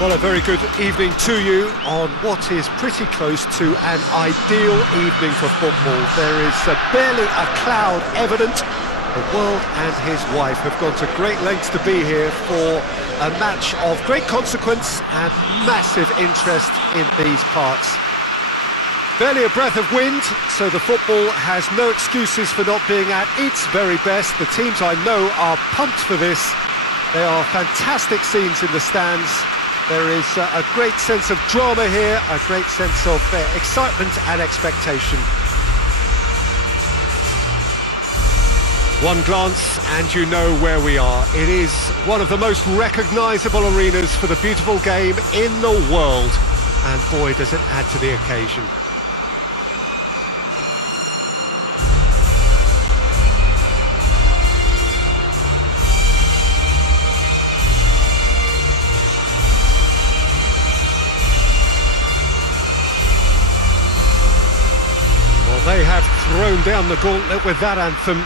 Well, a very good evening to you on what is pretty close to an ideal evening for football. There is barely a cloud evident. The world and his wife have gone to great lengths to be here for a match of great consequence and massive interest in these parts. Barely a breath of wind, so the football has no excuses for not being at its very best. The teams I know are pumped for this. They are fantastic scenes in the stands. There is a great sense of drama here, a great sense of excitement and expectation. One glance and you know where we are. It is one of the most recognisable arenas for the beautiful game in the world. And boy, does it add to the occasion. They have thrown down the gauntlet with that anthem,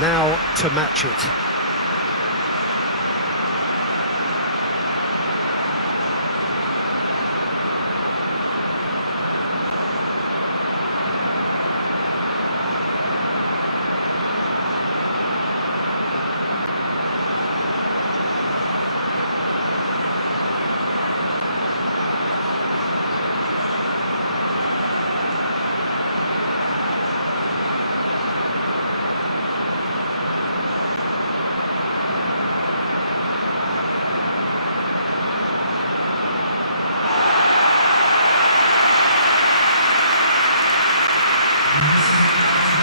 now to match it.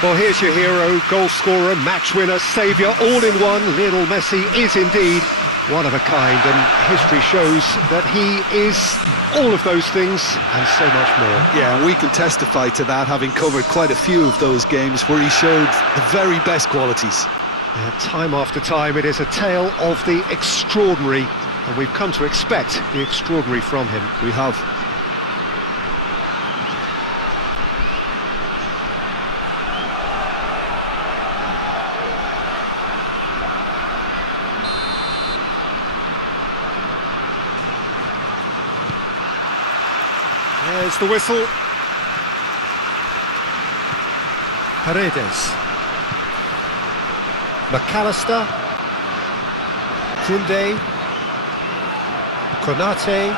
Well, here's your hero, goal scorer, match winner, saviour, all in one. Lionel Messi is indeed one of a kind, and history shows that he is all of those things and so much more. Yeah, we can testify to that, having covered quite a few of those games where he showed the very best qualities. Yeah, time after time, it is a tale of the extraordinary, and we've come to expect the extraordinary from him. We have. There's the whistle. Paredes. McAllister. Koundé. Konate.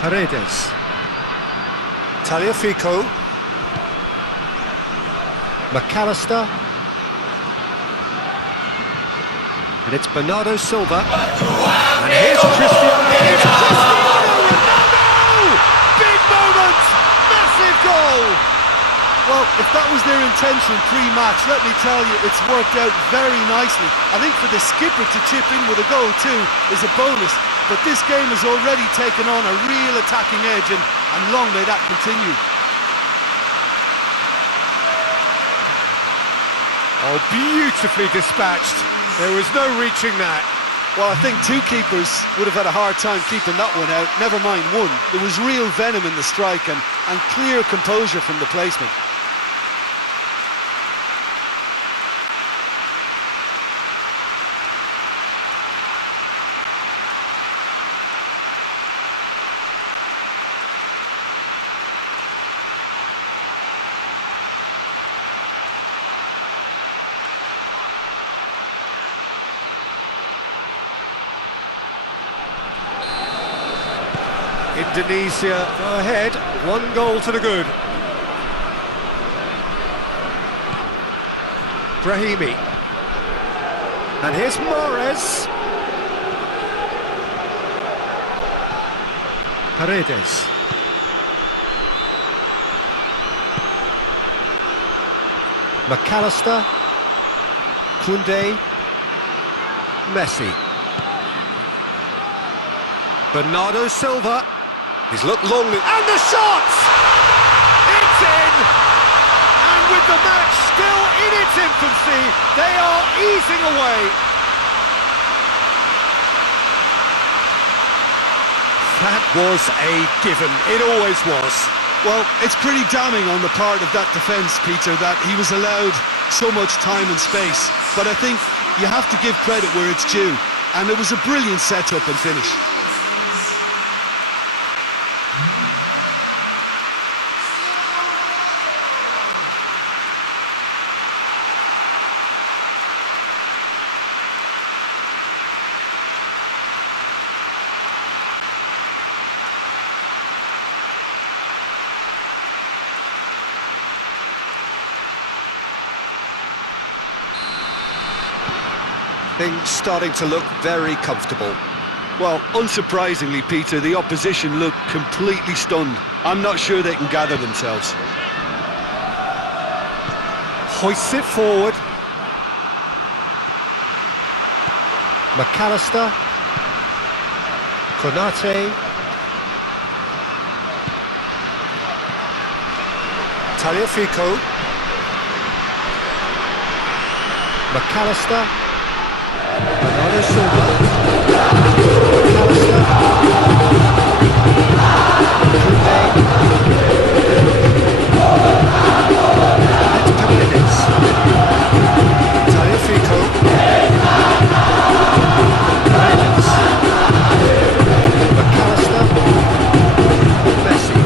Paredes. Tagliafico. McAllister. And it's Bernardo Silva. And here's Cristiano. Massive goal! Well, if that was their intention pre-match, let me tell you, it's worked out very nicely. I think for the skipper to chip in with a goal too is a bonus, but this game has already taken on a real attacking edge, and long may that continue. Oh, beautifully dispatched. There was no reaching that. Well, I think two keepers would have had a hard time keeping that one out, never mind one. There was real venom in the strike and clear composure from the placement. Indonesia go ahead, 1 goal to the good. Brahimi. And here's Mahrez. Paredes. McAllister. Koundé. Messi. Bernardo Silva. He's looked long, and the shot! It's in! And with the match still in its infancy, they are easing away. That was a given, it always was. Well, it's pretty damning on the part of that defence, Peter, that he was allowed so much time and space. But I think you have to give credit where it's due. and it was a brilliant setup and finish. Things starting to look very comfortable. Well, unsurprisingly, Peter, the opposition look completely stunned. I'm not sure they can gather themselves. Hoists it forward. McAllister. Konate. Tagliafico. McAllister. Bernardo Silva. McAllister. Paredes. Tagliafico. Paredes. McAllister. Messi.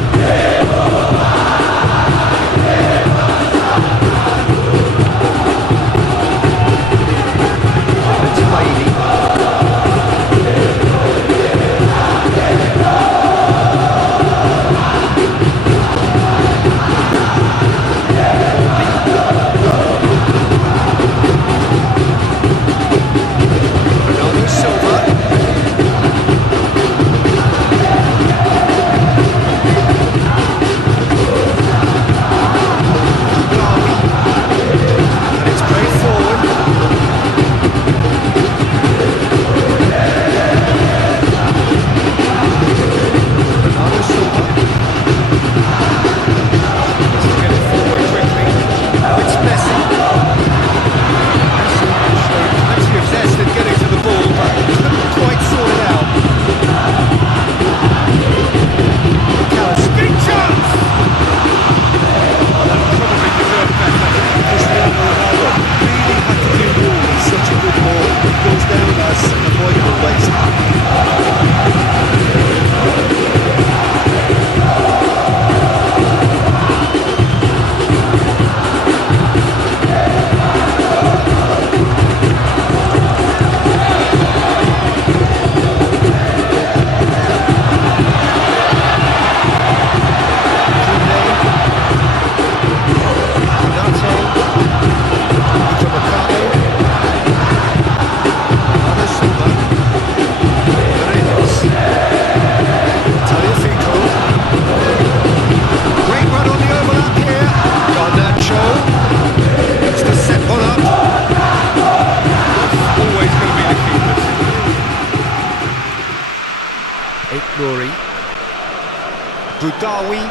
Budawi,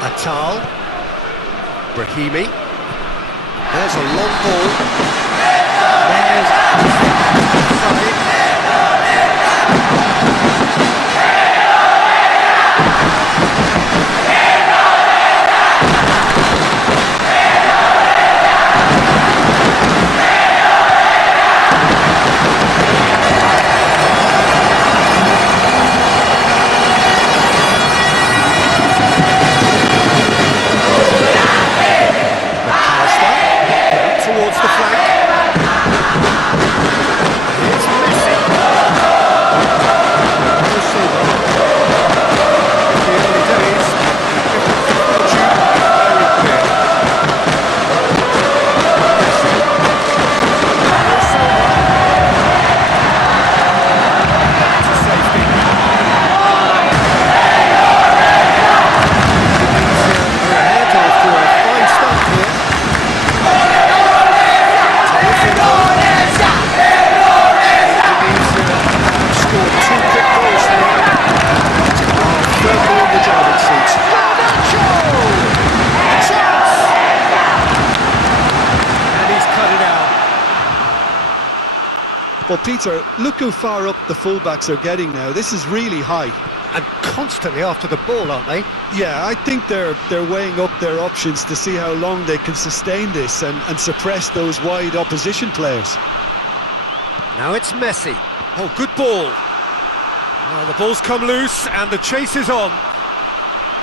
Atal, Brahimi. There's a long ball. There's towards the flank. It's Messi. The early days, fortune, very clear. Messi. To safety. They're ahead after a fine start here. Scored 2 quick goals there. Firmly in the driving seat. GARNACHO! Chance! And he's cut it out. Well, Peter, look how far up the fullbacks are getting now. This is really high. And constantly after the ball, aren't they? Yeah, I think they're weighing up their options to see how long they can sustain this and suppress those wide opposition players. Now it's Messi. Oh, good ball. The ball's come loose and the chase is on.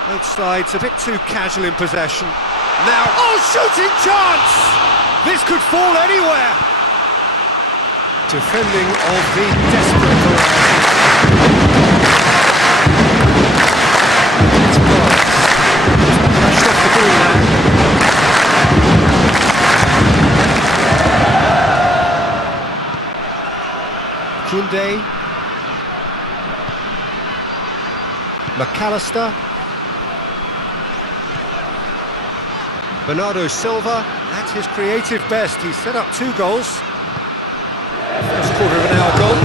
Both sides a bit too casual in possession. Now, oh, shooting chance! This could fall anywhere. Defending of the desperate variety. It's Morris. Crashed off the ball now. Kunde. McAllister. Bernardo Silva, at his creative best. He's set up 2 goals. First quarter of an hour goal.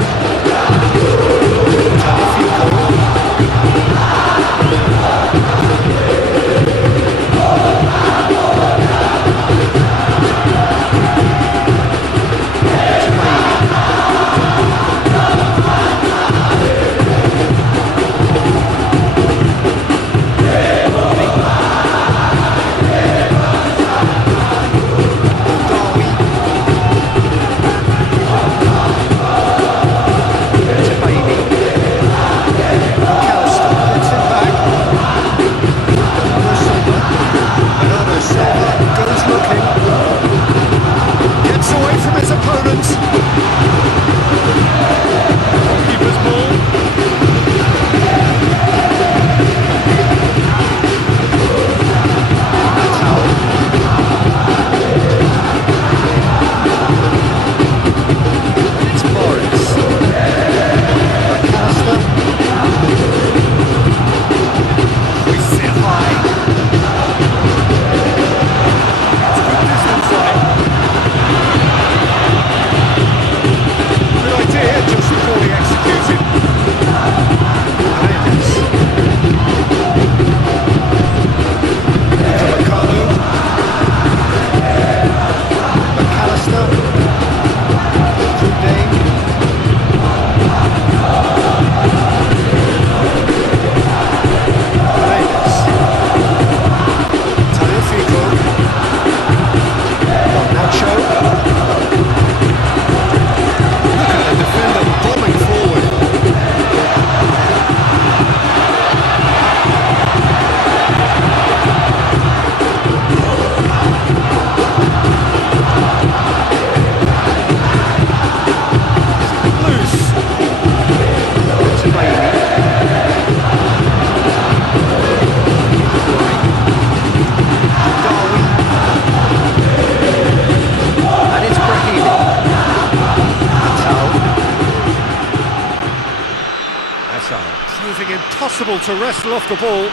Proving impossible to wrestle off the ball.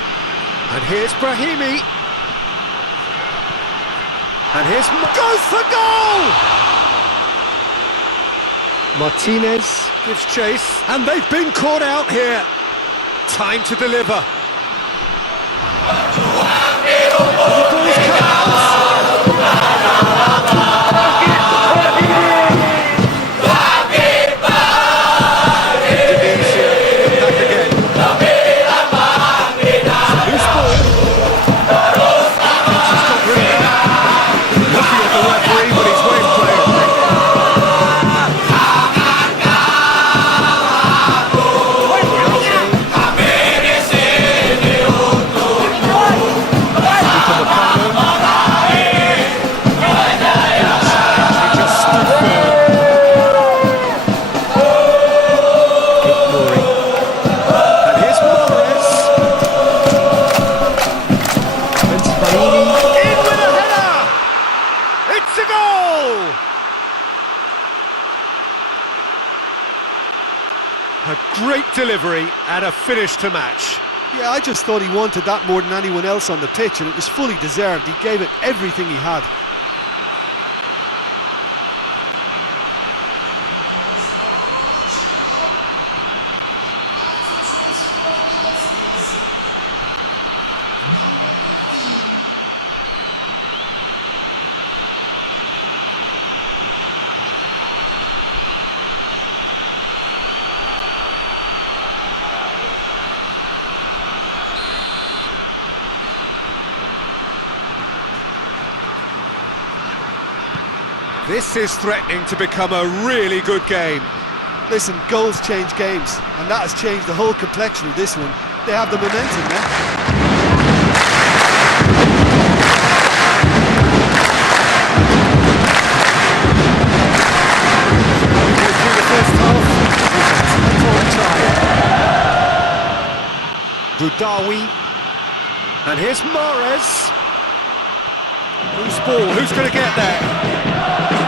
And here's Brahimi. And here's... goes for goal! Martinez gives chase. And they've been caught out here. Time to deliver. The ball's cut out. A great delivery and a finish to match. Yeah, I just thought he wanted that more than anyone else on the pitch, and it was fully deserved. He gave it everything he had. This is threatening to become a really good game. Listen, goals change games, and that has changed the whole complexion of this one. They have the momentum now. Budawi, and here's Mahrez. Who's ball? Who's going to get there?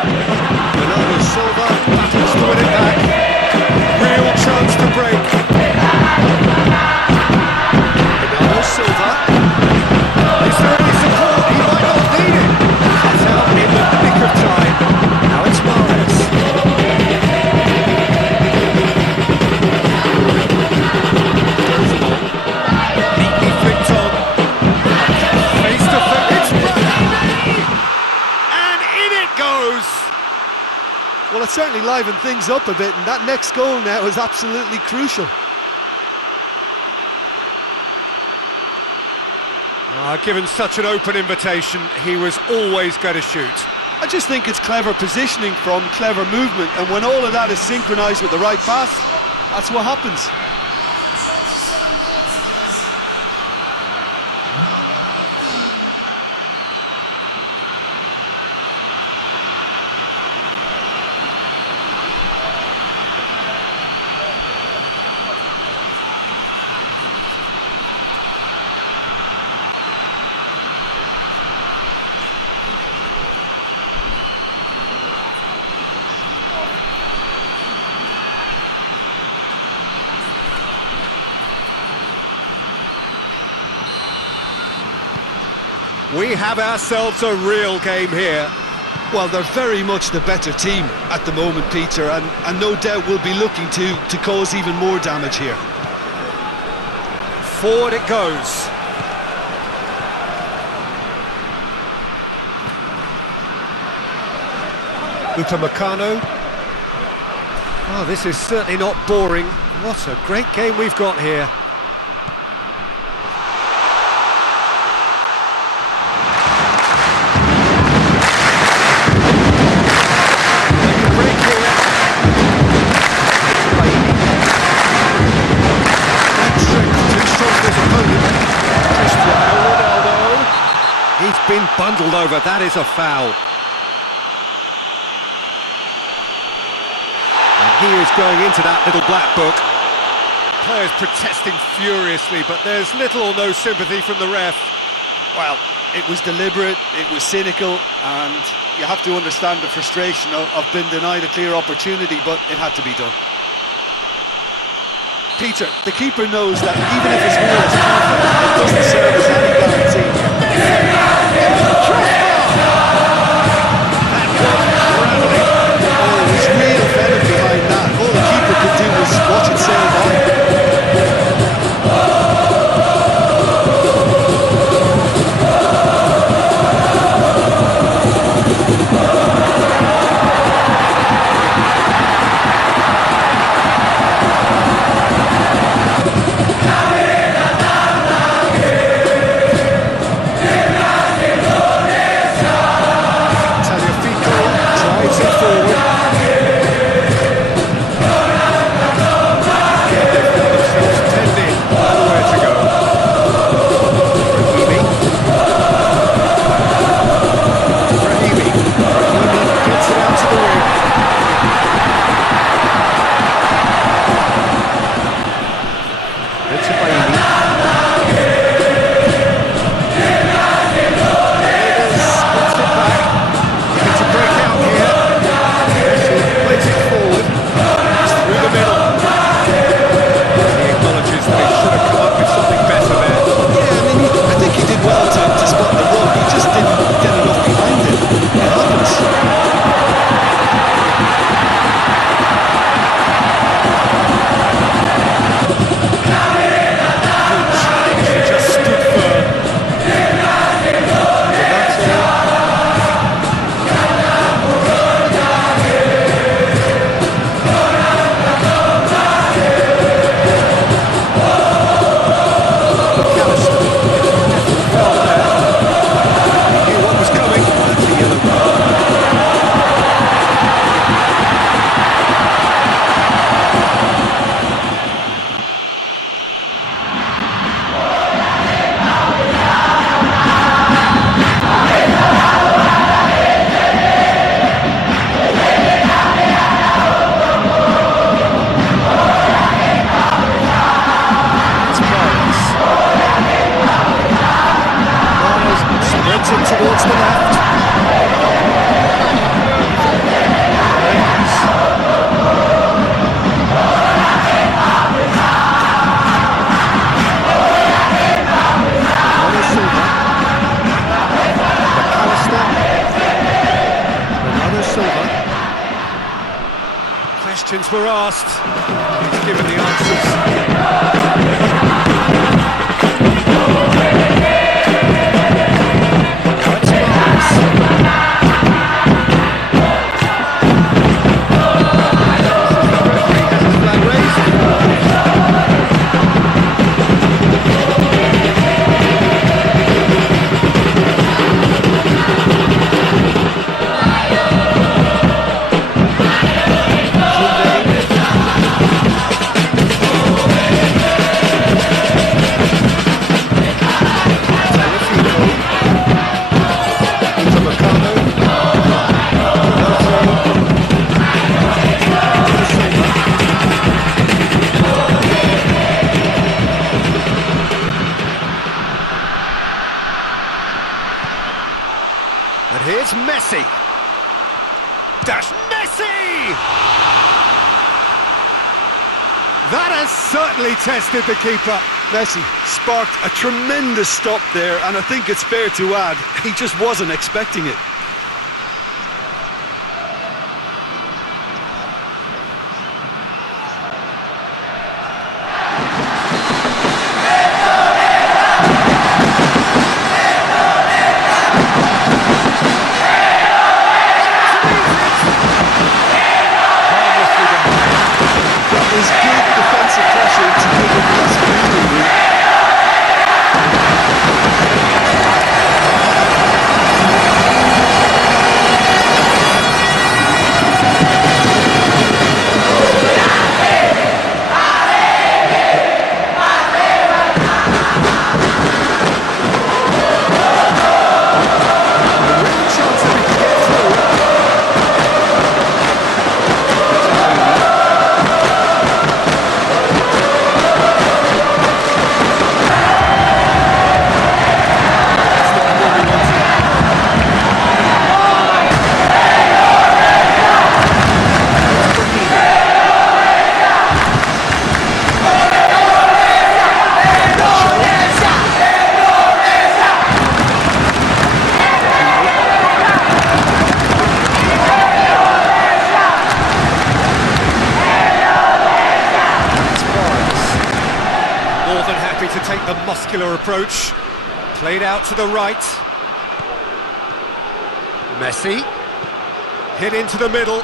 Bernardo Silva battles to win it back. Real chance to break. Bernardo Silva. Is there any support? He might not need it. Cut out in the nick of time. Now it's Mahrez. Well, it certainly livened things up a bit, and that next goal now is absolutely crucial. Given such an open invitation, he was always going to shoot. I just think it's clever positioning from clever movement, and when all of that is synchronised with the right pass, that's what happens. We have ourselves a real game here. Well, they're very much the better team at the moment, Peter, and no doubt will be looking to cause even more damage here. Forward it goes. Upamecano. Oh, this is certainly not boring. What a great game we've got here. Been bundled over, that is a foul. And he is going into that little black book. Players protesting furiously, but there's little or no sympathy from the ref. Well, it was deliberate, it was cynical, and you have to understand the frustration of being denied a clear opportunity, but it had to be done. Peter, the keeper knows that even if his goal is perfect, it doesn't serve as any guarantee. Watch it sail by. Questions were asked. He's given the answers. And here's Messi. That's Messi! That has certainly tested the keeper. Messi sparked a tremendous stop there, and I think it's fair to add, he just wasn't expecting it. To take the muscular approach, played out to the right. Messi, hit into the middle.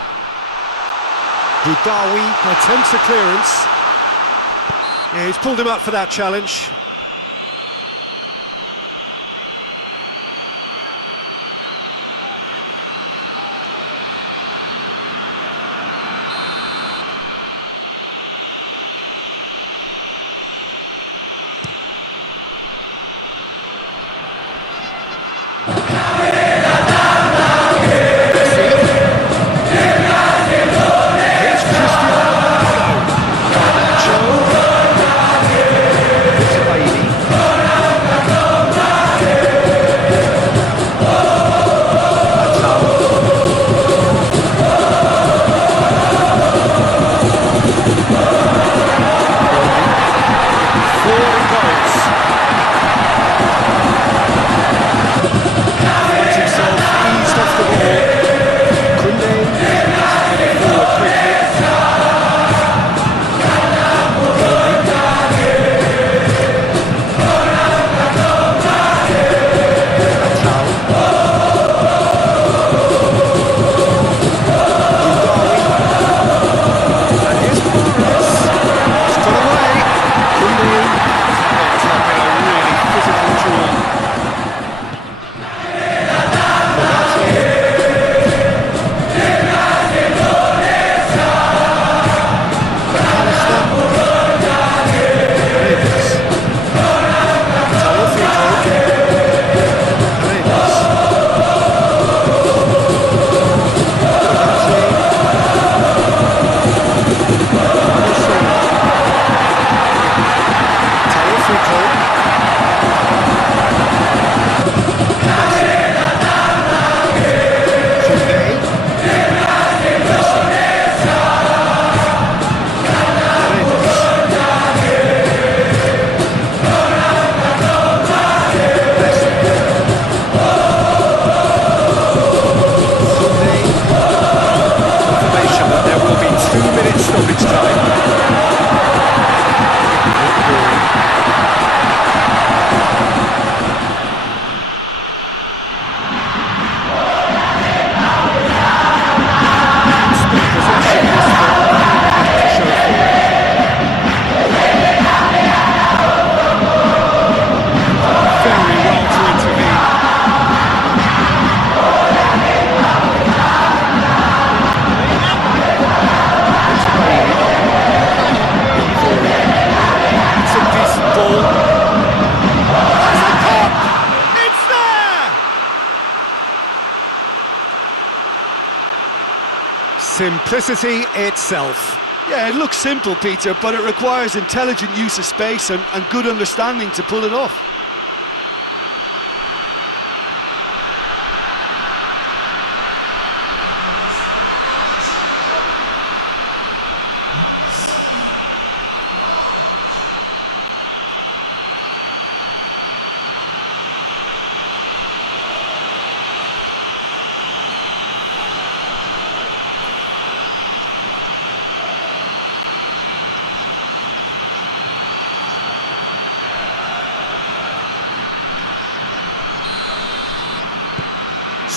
Budawi attempts a clearance. Yeah, he's pulled him up for that challenge. Simplicity itself. Yeah, it looks simple, Peter, but it requires intelligent use of space and good understanding to pull it off.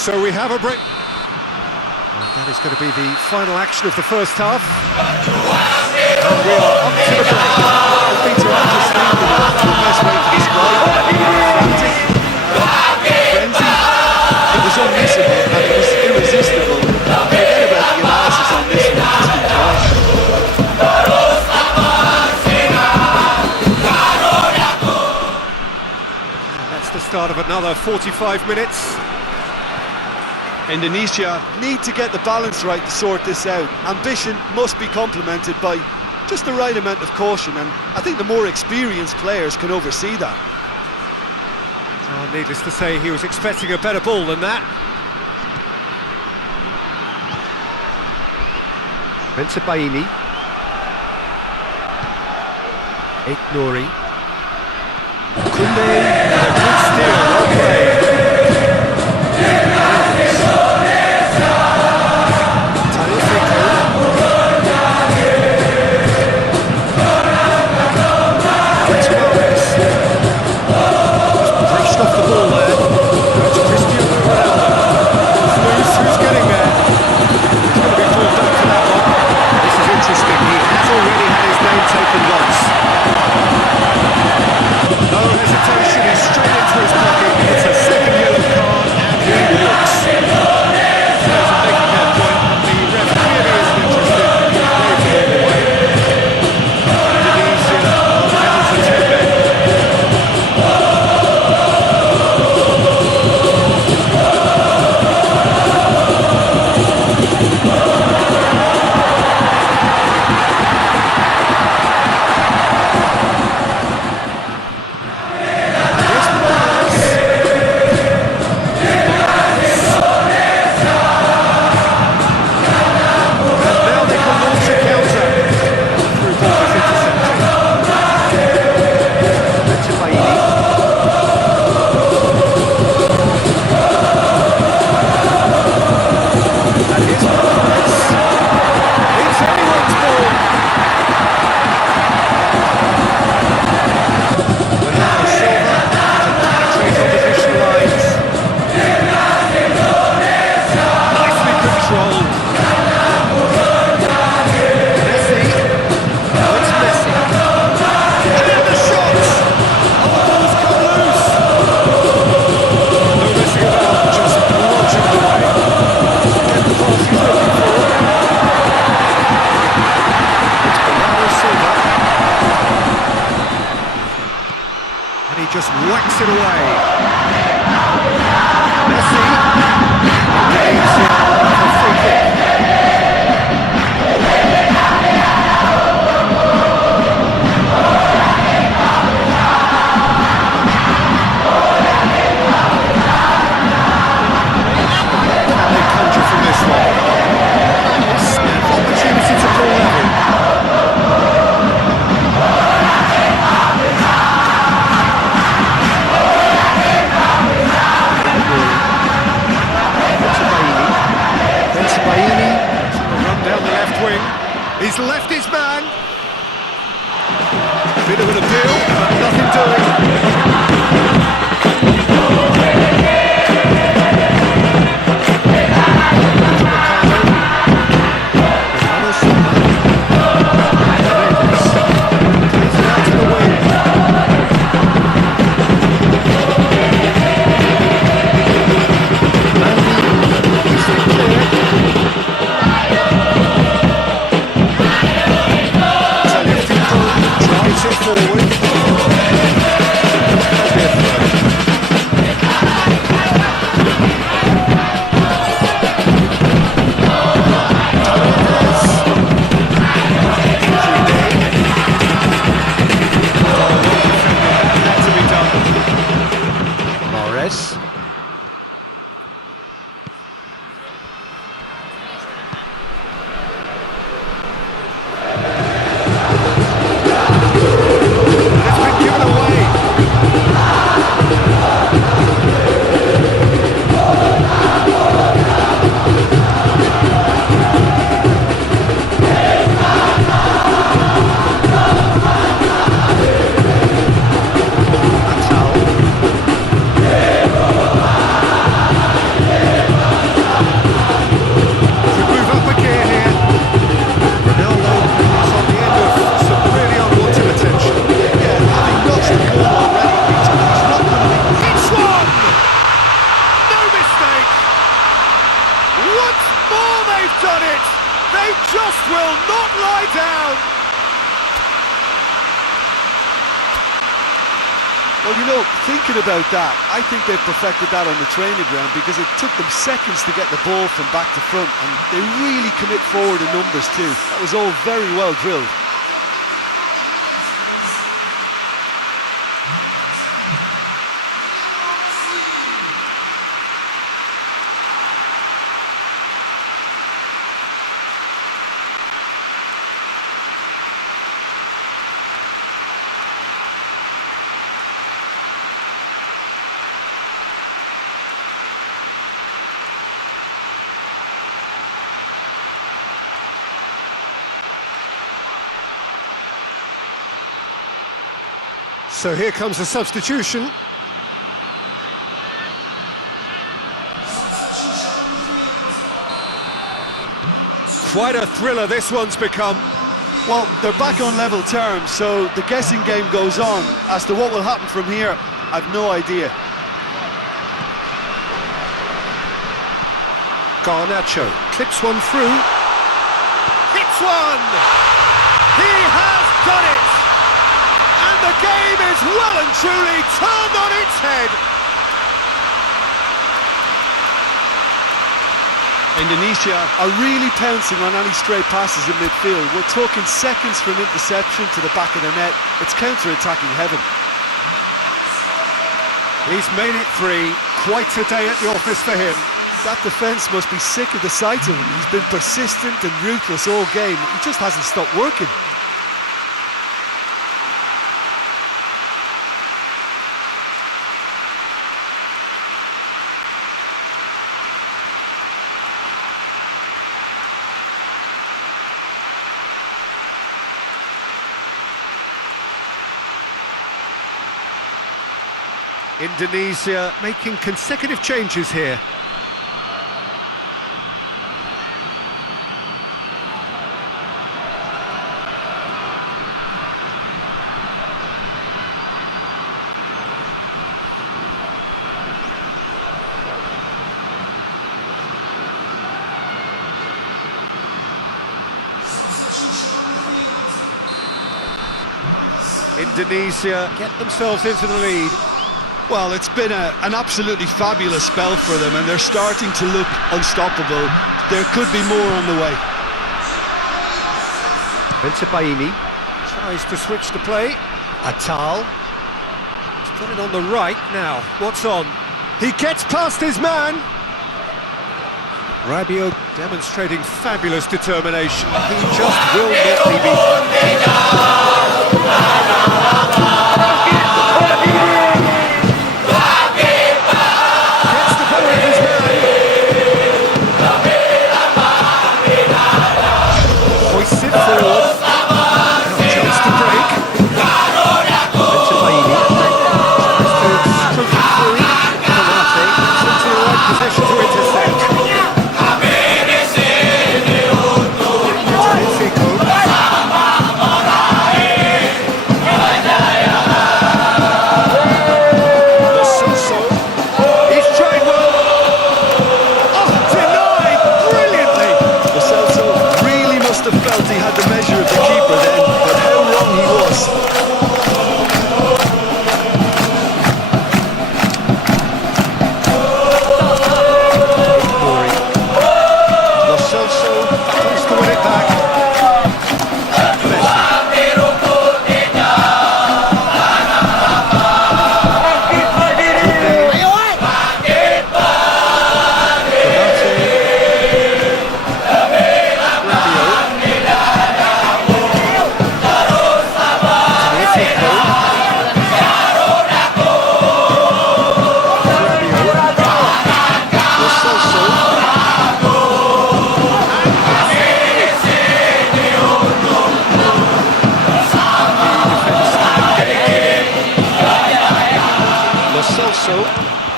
So we have a break. And that is going to be the final action of the first half. And we are up to the break. Peter, I just think that's the best way to describe it. Frantic, frenzy. It was unmissable and it was irresistible. Forget about the analysis on this one, just enjoy it. And that's the start of another 45 minutes. Indonesia need to get the balance right to sort this out. Ambition must be complemented by just the right amount of caution, and I think the more experienced players can oversee that. Needless to say, he was expecting a better ball than that. Baini. Nouri. Kunde. A good steal, well played. Just whacks it away. Messi gains it for free kick. Can they conjure from this one? Opportunity to pull level. He's left his man. Bit of an appeal, but nothing doing. Forward. will not lie down. Well, you know, thinking about that, I think they've perfected that on the training ground because it took them seconds to get the ball from back to front, and they really commit forward in numbers too. That was all very well drilled. So here comes the substitution. Quite a thriller this one's become. Well, they're back on level terms, so the guessing game goes on. As to what will happen from here, I've no idea. Garnacho clips one through. Hits one! He has done it! And the game is well and truly turned on its head. Indonesia are really pouncing on any stray passes in midfield. We're talking seconds from interception to the back of the net. It's counter-attacking heaven. He's made it three. Quite a day at the office for him. That defence must be sick of the sight of him. He's been persistent and ruthless all game. He just hasn't stopped working. Indonesia making consecutive changes here. Indonesia get themselves into the lead. Well, it's been an absolutely fabulous spell for them, and they're starting to look unstoppable. There could be more on the way. Terima tries to switch the play. Atal. He's got it on the right now. What's on? He gets past his man. Rabiot demonstrating fabulous determination. He just will not be beaten.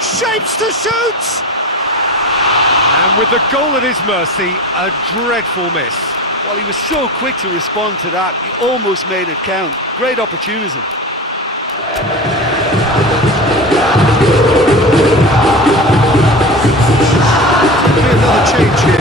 Shapes to shoot! And with the goal at his mercy, a dreadful miss. Well, he was so quick to respond to that, he almost made it count. Great opportunism. Could be another change here.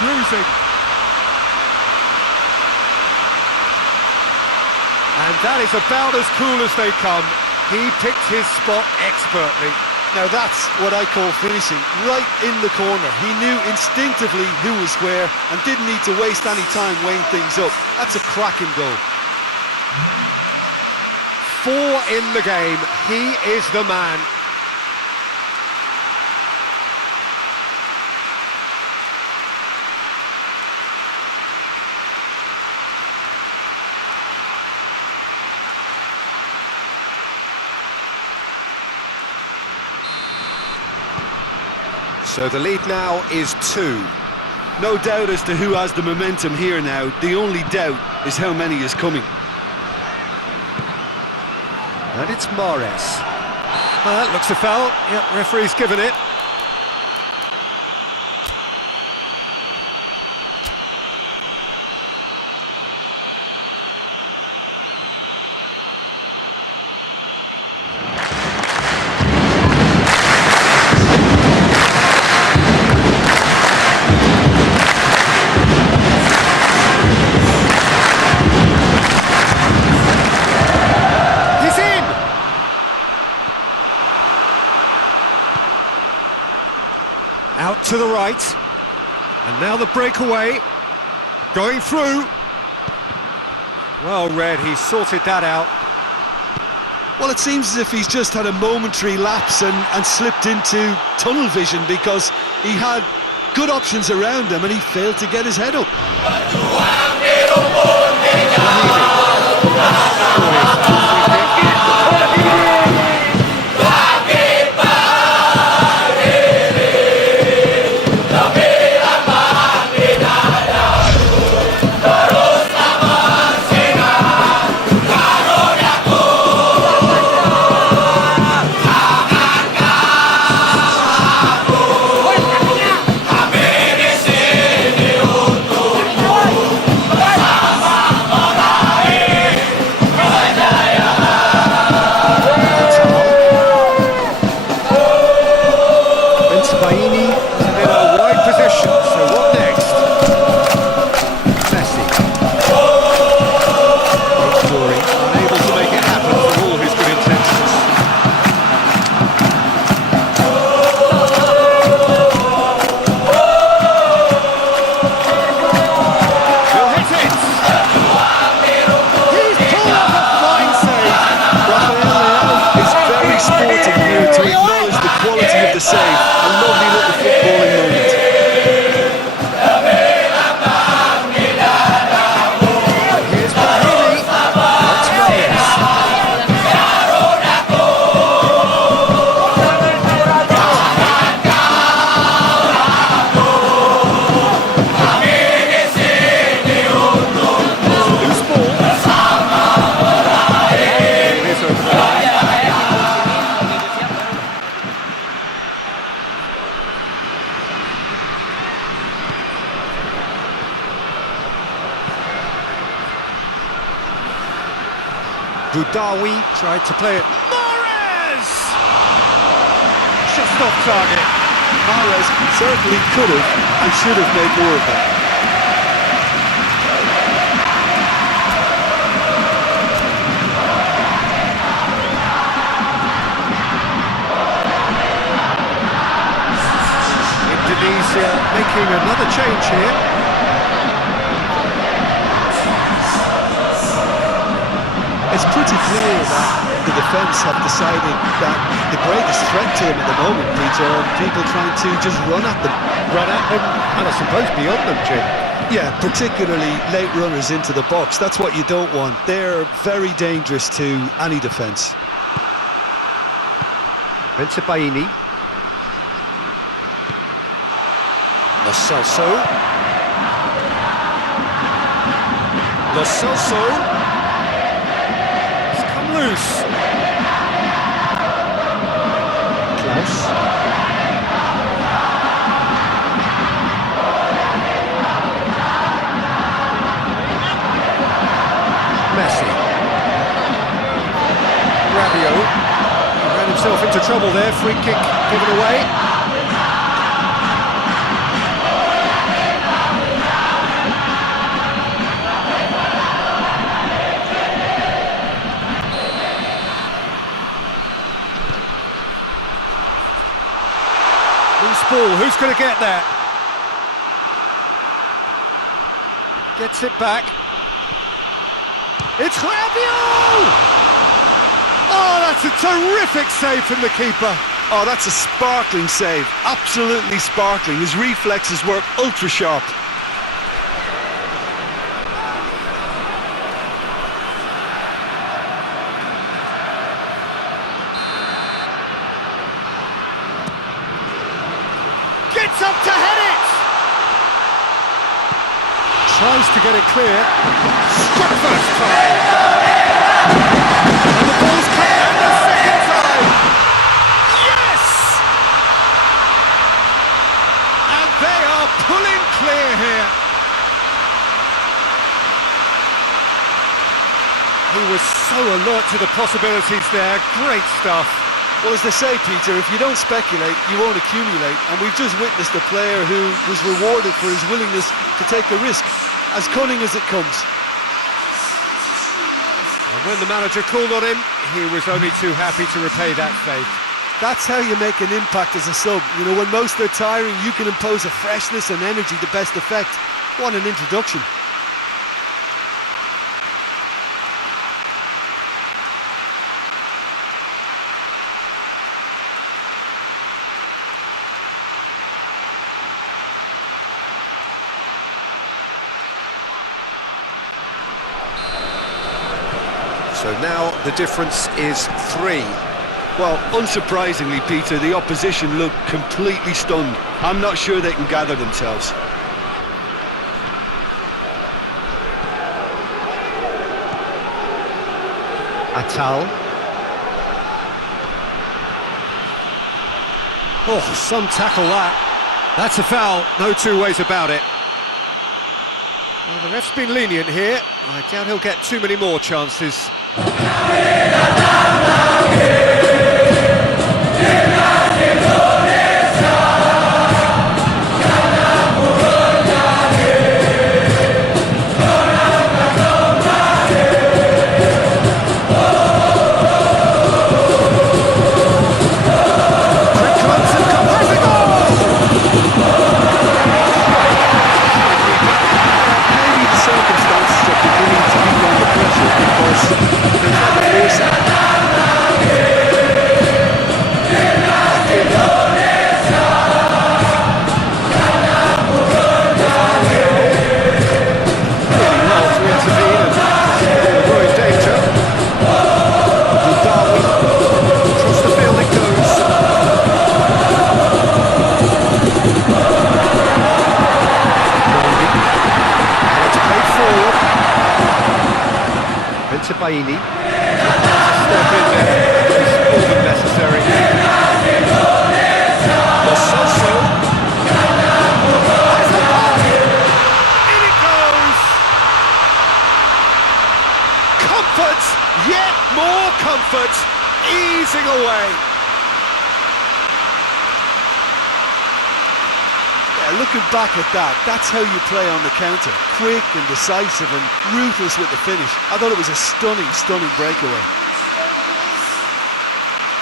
cruising. And that is about as cool as they come. He picked his spot expertly. Now that's what I call finishing, right in the corner. He knew instinctively who was where and didn't need to waste any time weighing things up. That's a cracking goal. 4 in the game. He is the man. So the lead now is 2. No doubt as to who has the momentum here now. The only doubt is how many is coming. And it's Mahrez. Well, that looks a foul. Yep, referee's given it. Out to the right, and now the breakaway, going through. Well read, he sorted that out. Well, it seems as if he's just had a momentary lapse and slipped into tunnel vision, because he had good options around him and he failed to get his head up. Save. A lovely little footballing moment. Here's Bahini. That's loose ball. It is over the line. Budawi tried to play it. Mahrez! Just off target. Mahrez certainly could have and should have made more of that. Indonesia making another change here. It's pretty clear that the defence have decided that the greatest threat to them at the moment, Peter, are people trying to just run at them. Run at them, and I suppose beyond them, Jim. Yeah, particularly late runners into the box. That's what you don't want. They're very dangerous to any defence. Bahini. Lo Celso. Lo Celso. Loose. Klaus. Messi. Rabiot. He ran himself into trouble there. Free kick given away. going to get there. Gets it back. It's Rabiot! Oh, that's a terrific save from the keeper. Oh, that's a sparkling save. Absolutely sparkling. His reflexes work ultra sharp. Gets up to head it! Tries to get it clear. Struck first time! And the ball's come out the second time! Yes! And they are pulling clear here. He was so alert to the possibilities there. Great stuff. Well, as they say, Peter, if you don't speculate, you won't accumulate. And we've just witnessed a player who was rewarded for his willingness to take a risk, as cunning as it comes. And when the manager called on him, he was only too happy to repay that faith. That's how you make an impact as a sub. You know, when most are tiring, you can impose a freshness and energy to best effect. What an introduction. So now the difference is 3. Well, unsurprisingly, Peter, the opposition look completely stunned. I'm not sure they can gather themselves. Atal. Oh, some tackle that. That's a foul, no two ways about it. Well, the ref's been lenient here. I doubt he'll get too many more chances. Step in there, it's more than necessary. Soso. In it goes! Comfort, yet more comfort, easing away. Looking back at that, that's how you play on the counter. Quick and decisive and ruthless with the finish. I thought it was a stunning, stunning breakaway.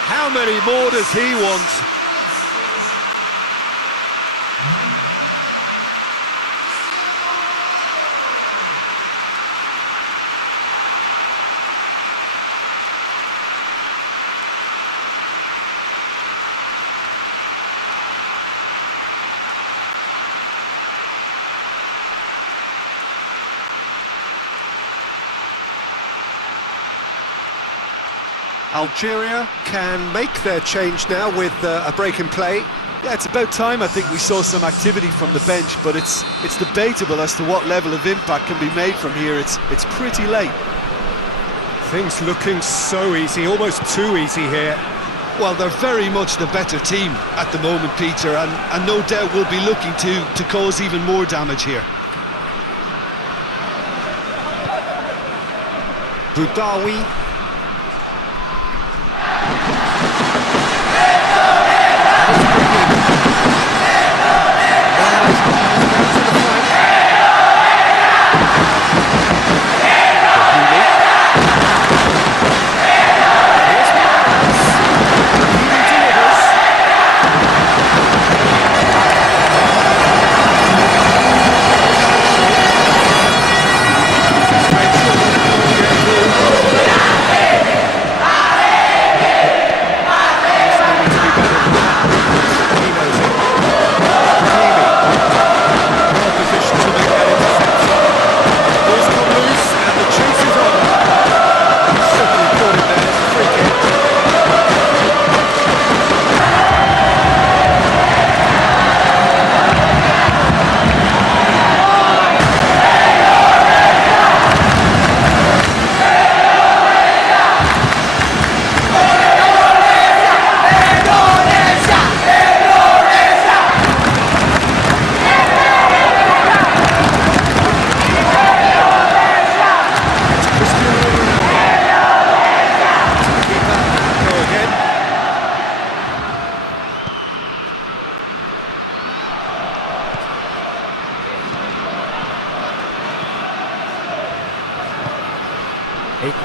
How many more does he want? Algeria can make their change now with a break in play. Yeah, it's about time I think we saw some activity from the bench, but it's debatable as to what level of impact can be made from here. It's pretty late. Things looking so easy, almost too easy here. Well, they're very much the better team at the moment, Peter, and no doubt will be looking to cause even more damage here. Boudaoui.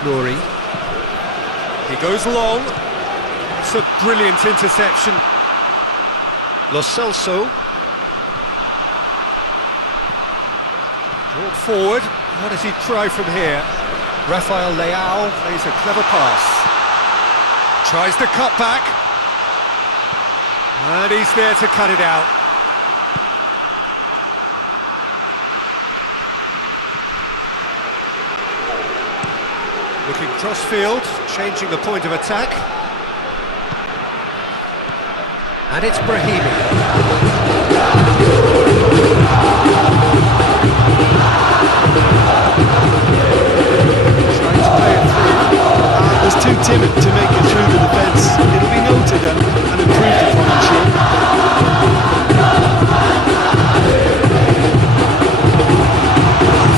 Nouri. He goes long. It's a brilliant interception. Lo Celso. Brought forward. What does he try from here? Rafael Leao plays a clever pass. Tries the cut back. And he's there to cut it out. Looking cross-field, changing the point of attack. And it's Brahimi. Trying to play it through. Was too timid to make it through the defence. It'll be noted and improved upon, I'm sure.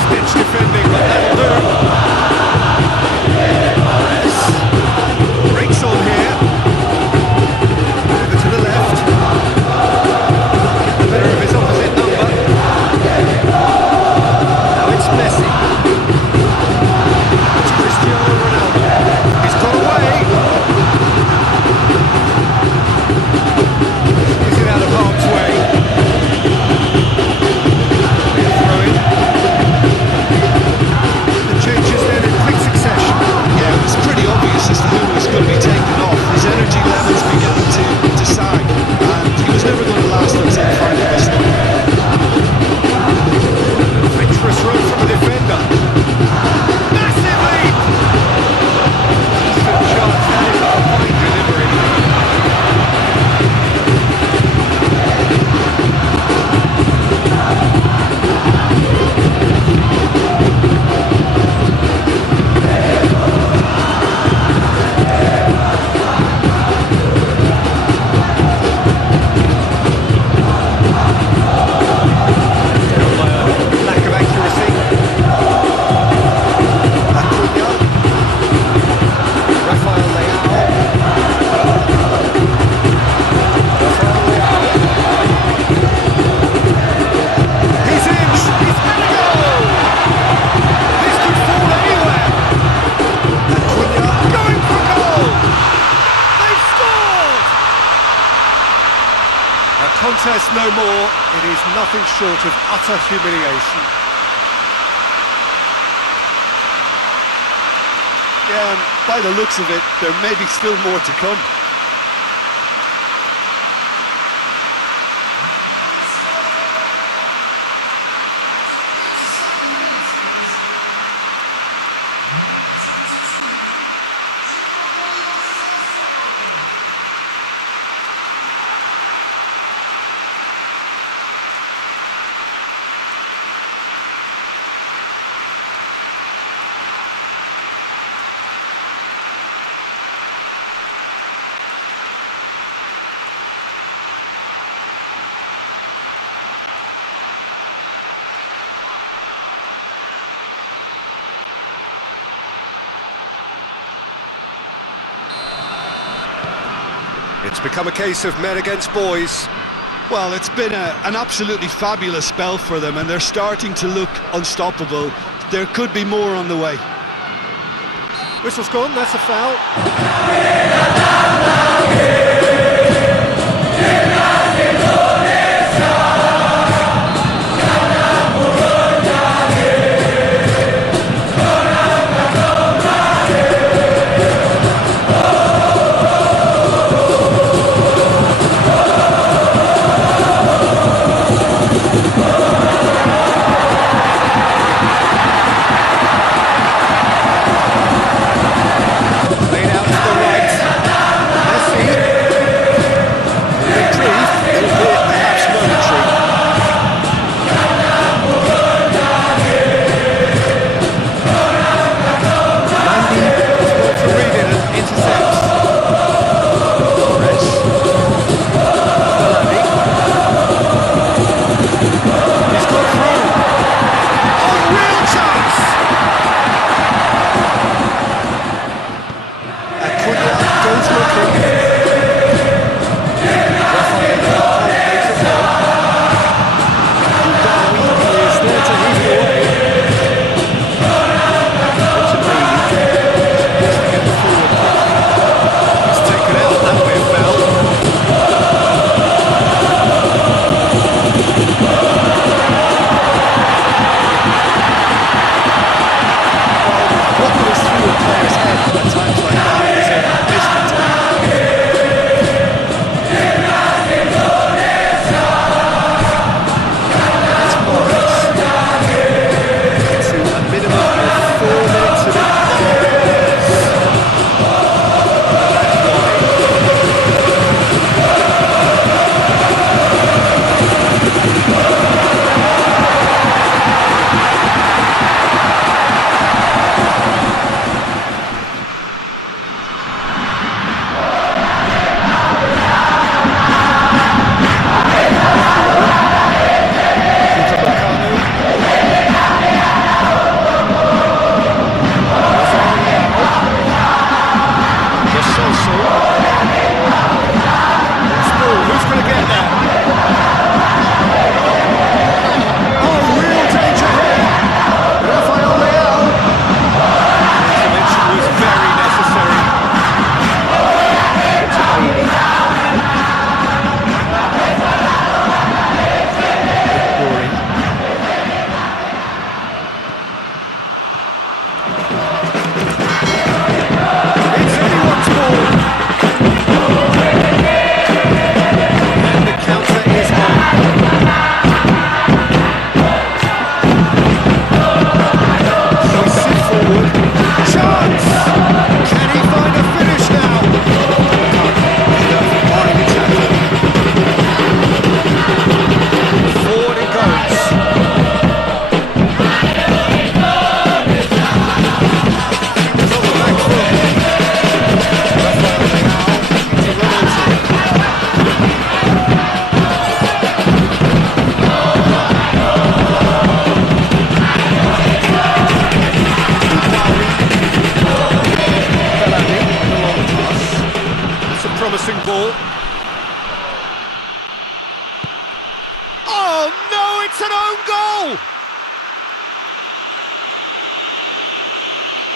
Stitch defending, but that'll do. Breaks on here. Over to the left. Get the better of his opposite number. Now it's Messi. It's Cristiano Ronaldo. He's got away. Is it out of harm's way? Throw in. The changes then in quick succession. Yeah, it was pretty obvious as to who was going to be taken off. His energy levels began to sag, and he was never going to last until the final whistle. Adventurous run from the defender. Massive lead! Decent chance that is a fine delivery. Lack of accuracy. Acuna. Rafael Leao. Rafael Leao. He's in! He's gonna go! This could fall anywhere! Acuna going for goal! They've scored! A contest no more. It is nothing short of utter humiliation. Yeah, and by the looks of it, there may be still more to come. It's become a case of men against boys. Well, it's been an absolutely fabulous spell for them, and they're starting to look unstoppable. There could be more on the way. Whistle's gone, that's a foul. Laid out to the right.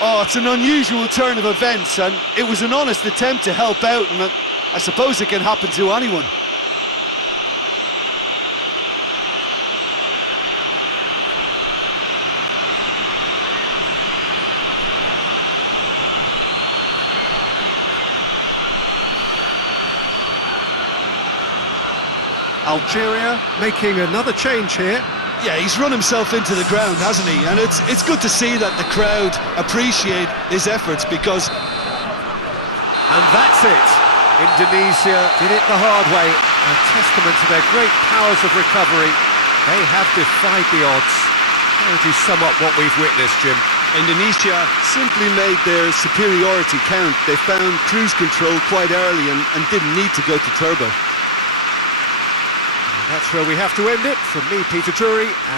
Oh, it's an unusual turn of events, and it was an honest attempt to help out, and I suppose it can happen to anyone. Algeria making another change here. Yeah, he's run himself into the ground, hasn't he? And it's good to see that the crowd appreciate his efforts because... And that's it. Indonesia did it the hard way. A testament to their great powers of recovery. They have defied the odds. How would you sum up what we've witnessed, Jim? Indonesia simply made their superiority count. They found cruise control quite early and didn't need to go to turbo. That's where we have to end it. From me, Peter Drury.